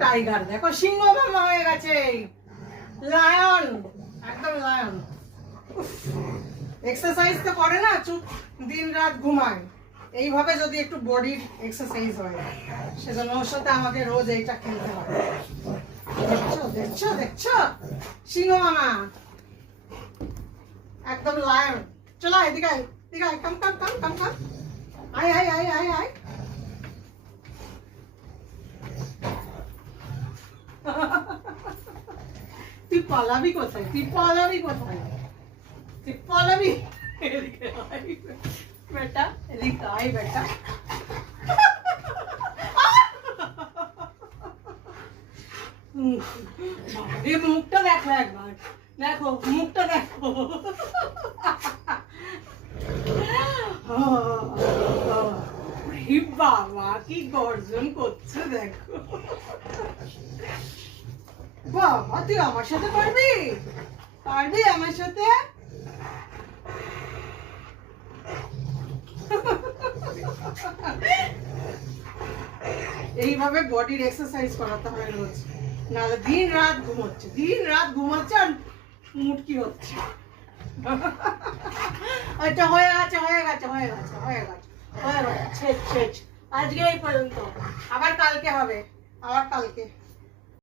Tiger, দেখো সিংহ মামা হয়ে গেছে, লায়ন, একদম লায়ন। এক্সারসাইজ তো করে না, চুপ দিন রাত ঘুমায়। এইভাবে যদি একটু বডির এক্সারসাইজ হয়, সেজন্য ওর সাথে আমাকে রোজ এইটা খেলতে হয়। দেখছো দেখছো দেখছো সিংহ মামা, একদম লায়ন। চলো এদিকে আয়, এদিকে আয়, কাম কাম কাম কাম কাম, আয় আয় আয় আয় আয়। তুই পালাবি কোথায়, তুই পালাবি কোথায়, তুই পালাবি? এদিকে আয় বেটা, এদিকে আয় বেটা। এই মুখটা দেখো একবার, দেখো মুখটা দেখো। বাবা কি গর্জন করছে দেখো। বাবা তুই আমার সাথে পারবি, পারবি আমার সাথে? এইভাবে বডির এক্সারসাইজ করাতে হয় রোজ, নাহলে দিন রাত ঘুমোচ্ছে, দিন রাত ঘুমোচ্ছে আর মুটকি হচ্ছে। আচ্ছা হয়ে গেছে হয়ে গেছে হয়ে গেছে হয়ে গেছে হয়ে গেছে, শেষ শেষ, আজকে এই পর্যন্ত, আবার কালকে হবে, আবার কালকে।